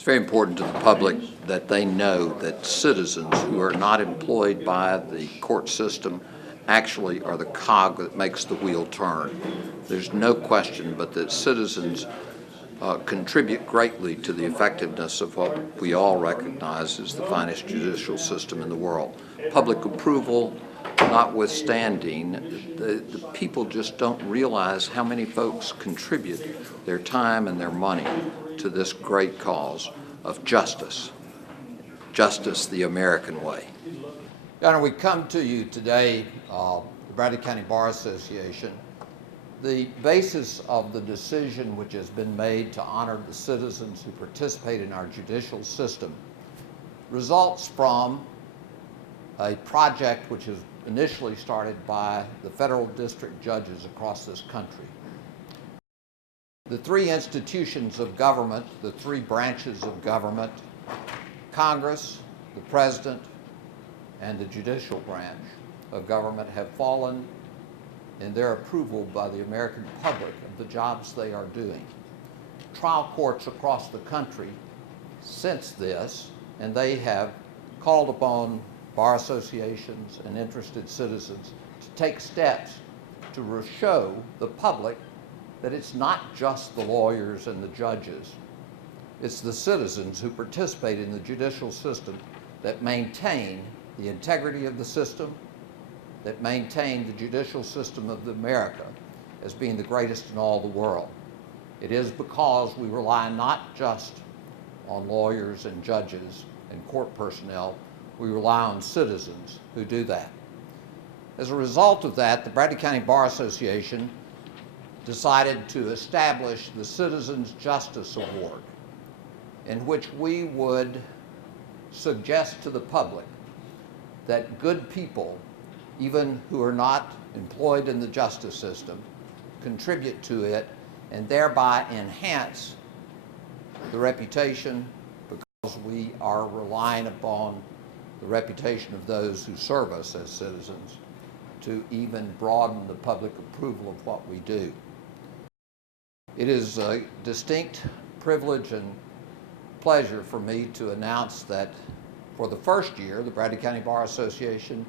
It's very important to the public that they know that citizens who are not employed by the court system actually are the cog that makes the wheel turn. There's no question but that citizens contribute greatly to the effectiveness of what we all recognize as the finest judicial system in the world. Public approval notwithstanding, the people just don't realize how many folks contribute their time and their money to this great cause of justice, justice the American way. Your Honor, we come to you today, the Bradley County Bar Association. The basis of the decision which has been made to honor the citizens who participate in our judicial system results from a project which was initially started by the federal district judges across this country. The three institutions of government, the three branches of government, Congress, the President, and the judicial branch of government have fallen in their approval by the American public of the jobs they are doing. Trial courts across the country since this, and they have called upon bar associations and interested citizens to take steps to show the public that it's not just the lawyers and the judges, it's the citizens who participate in the judicial system that maintain the integrity of the system, that maintain the judicial system of America as being the greatest in all the world. It is because we rely not just on lawyers and judges and court personnel, we rely on citizens who do that. As a result of that, the Bradley County Bar Association decided to establish the Citizens Justice Award, in which we would suggest to the public that good people, even who are not employed in the justice system, contribute to it and thereby enhance the reputation, because we are relying upon the reputation of those who serve us as citizens to even broaden the public approval of what we do. It is a distinct privilege and pleasure for me to announce that for the first year, the Bradley County Bar Association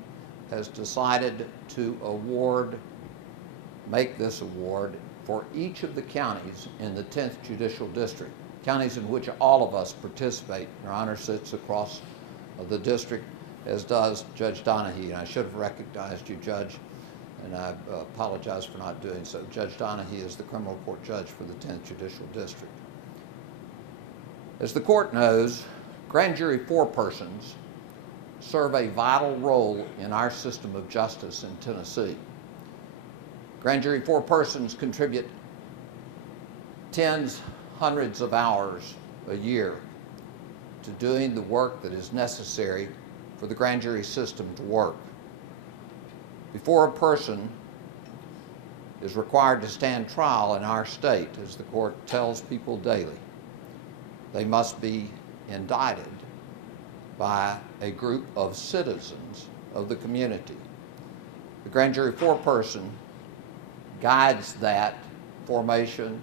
has decided to make this award for each of the counties in the 10th Judicial District, counties in which all of us participate. Your Honor sits across the district, as does Judge Donahue, and I should have recognized you, Judge, and I apologize for not doing so. Judge Donahue is the criminal court judge for the 10th Judicial District. As the court knows, grand jury forepersons serve a vital role in our system of justice in Tennessee. Grand jury forepersons contribute tens, hundreds of hours a year to doing the work that is necessary for the grand jury system to work. Before a person is required to stand trial in our state, as the court tells people daily, they must be indicted by a group of citizens of the community. The grand jury foreperson guides that formation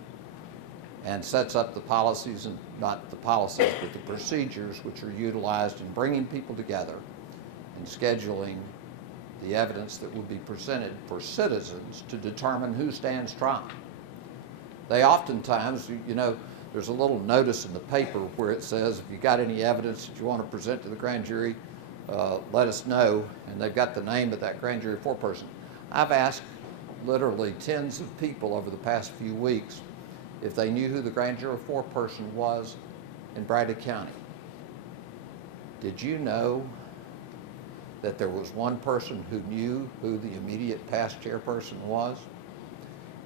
and sets up the policies, and not the policies, but the procedures which are utilized in bringing people together and scheduling the evidence that will be presented for citizens to determine who stands trial. They oftentimes, you know, there's a little notice in the paper where it says, if you got any evidence that you want to present to the grand jury, let us know, and they've got the name of that grand jury foreperson. I've asked literally tens of people over the past few weeks if they knew who the grand jury foreperson was in Bradley County. Did you know that there was one person who knew who the immediate past chairperson was?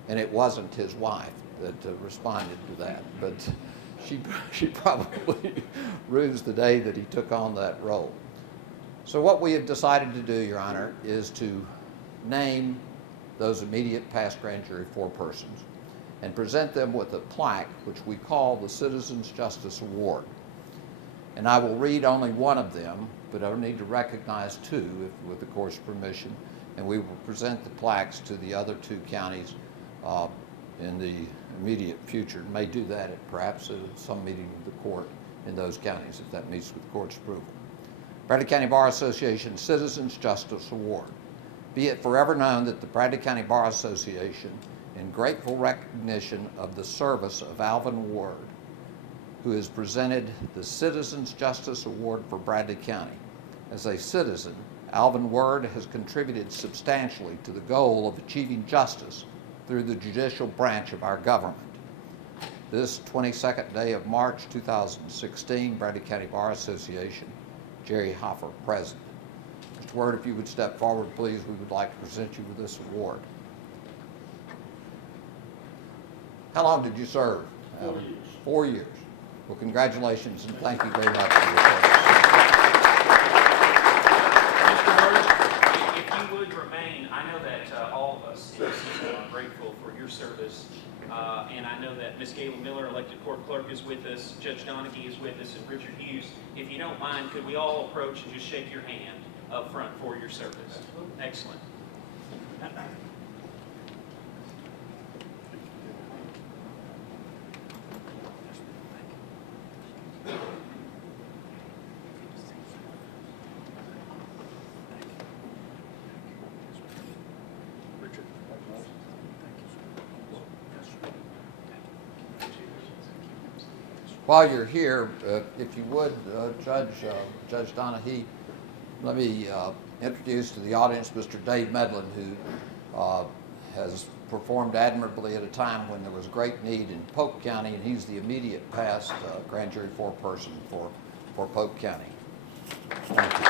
And it wasn't his wife that responded to that, but she probably rues the day that he took on that role. So what we have decided to do, Your Honor, is to name those immediate past grand jury forepersons and present them with a plaque which we call the Citizens Justice Award. And I will read only one of them, but I need to recognize two, with the court's permission, and we will present the plaques to the other two counties in the immediate future. May do that at perhaps some meeting of the court in those counties, if that meets with the court's approval. Bradley County Bar Association Citizens Justice Award. Be it forever known that the Bradley County Bar Association, in grateful recognition of the service of Alvin Ward, who has presented the Citizens Justice Award for Bradley County. As a citizen, Alvin Ward has contributed substantially to the goal of achieving justice through the judicial branch of our government. This 22nd day of March 2016, Bradley County Bar Association, Jerry Hoffer, President. Mr. Ward, if you would step forward, please, we would like to present you with this award. How long did you serve? 4 years. 4 years. Well, congratulations and thank you very much for your service. Mr. Ward, if you would remain, I know that all of us in the system are grateful for your service, and I know that Ms. Gayla Miller, elected court clerk, is with us, Judge Donaghy is with us, and Richard Hughes. If you don't mind, could we all approach and just shake your hand up front for your service? Excellent. While you're here, if you would, Judge Donaghy, let me introduce to the audience Mr. Dave Medlin, who has performed admirably at a time when there was great need in Polk County, and he's the immediate past grand jury foreperson for Polk County. Thank you.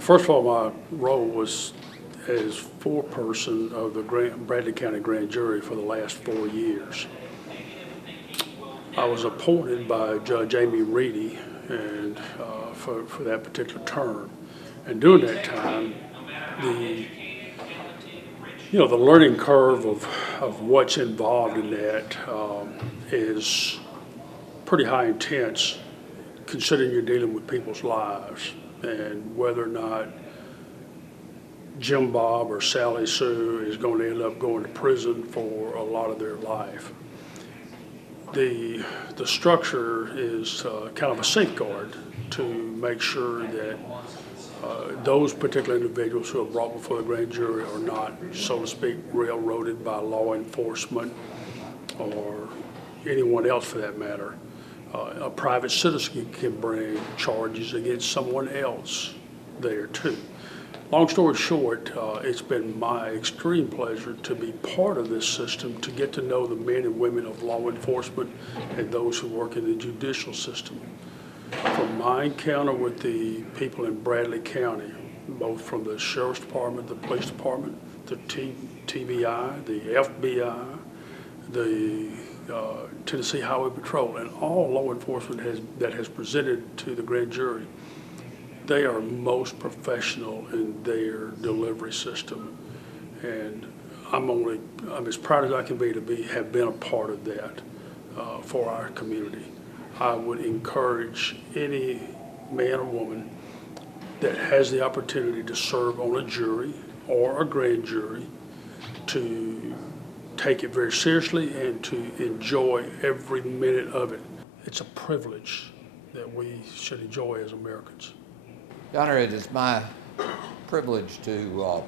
First of all, my role was as foreperson of the Bradley County Grand Jury for the last 4 years. I was appointed by Judge Amy Reedy and for that particular term. And during that time, the learning curve of what's involved in that is pretty high intense, considering you're dealing with people's lives. And whether or not Jim Bob or Sally Sue is going to end up going to prison for a lot of their life. The structure is kind of a safeguard to make sure that those particular individuals who are brought before the grand jury are not, so to speak, railroaded by law enforcement or anyone else for that matter. A private citizen can bring charges against someone else there too. Long story short, it's been my extreme pleasure to be part of this system, to get to know the men and women of law enforcement and those who work in the judicial system. From my encounter with the people in Bradley County, both from the Sheriff's Department, the Police Department, the TBI, the FBI, the Tennessee Highway Patrol, and all law enforcement that has presented to the grand jury, they are most professional in their delivery system. And I'm as proud as I can be have been a part of that for our community. I would encourage any man or woman that has the opportunity to serve on a jury or a grand jury to take it very seriously and to enjoy every minute of it. It's a privilege that we should enjoy as Americans. Your Honor, it is my privilege to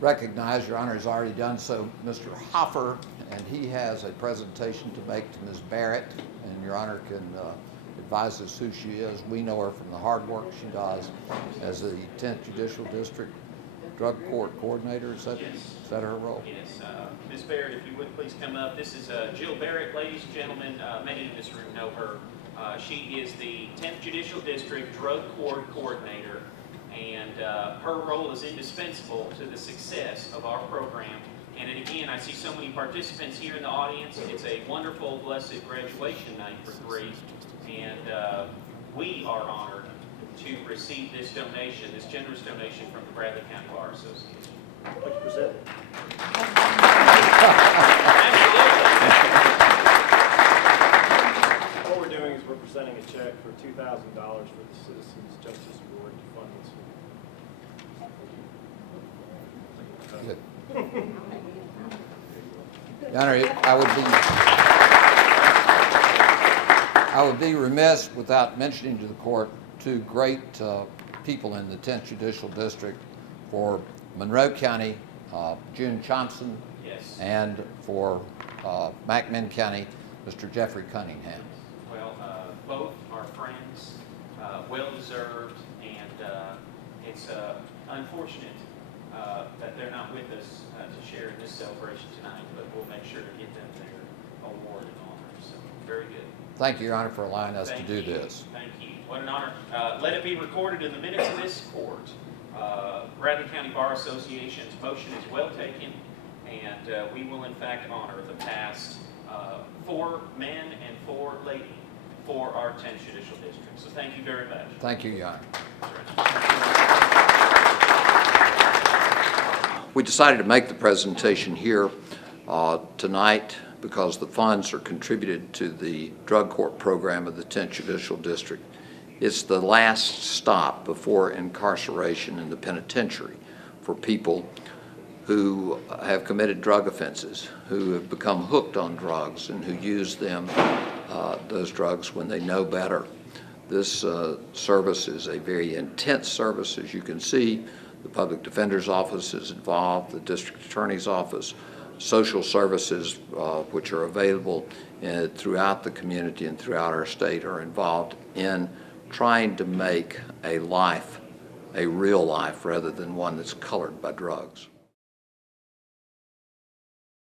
recognize, Your Honor has already done so, Mr. Hoffer, and he has a presentation to make to Ms. Barrett, and Your Honor can advise us who she is. We know her from the hard work she does as the 10th Judicial District Drug Court Coordinator. Is that her role? Yes. Ms. Barrett, if you would please come up. This is Jill Barrett, ladies and gentlemen. Many in this room know her. She is the 10th Judicial District Drug Court Coordinator, and her role is indispensable to the success of our program. And again, I see so many participants here in the audience. It's a wonderful, blessed graduation night for 3, and we are honored to receive this donation, this generous donation from the Bradley County Bar Association. I'd like to present it. Your Honor, I would be remiss without mentioning to the court two great people in the 10th Judicial District for Monroe County, June Thompson, Yes. and for McMinn County, Mr. Jeffrey Cunningham. Well, both are friends, well-deserved, and it's unfortunate that they're not with us to share in this celebration tonight, but we'll make sure to get them their award and honor. So, very good. Thank you, Your Honor, for allowing us to do Thank you. this. Thank you. What an honor. Let it be recorded in the minutes of this court. Bradley County Bar Association's motion is well taken, and we will in fact honor the past 4 men and 4 ladies for our 10th Judicial District. So thank you very much. Thank you, Your Honor. We decided to make the presentation here tonight because the funds are contributed to the drug court program of the 10th Judicial District. It's the last stop before incarceration in the penitentiary for people who have committed drug offenses, who have become hooked on drugs, and who use them, those drugs, when they know better. This service is a very intense service, as you can see. The Public Defender's Office is involved, the District Attorney's Office, social services which are available throughout the community and throughout our state are involved in trying to make a life, a real life, rather than one that's colored by drugs.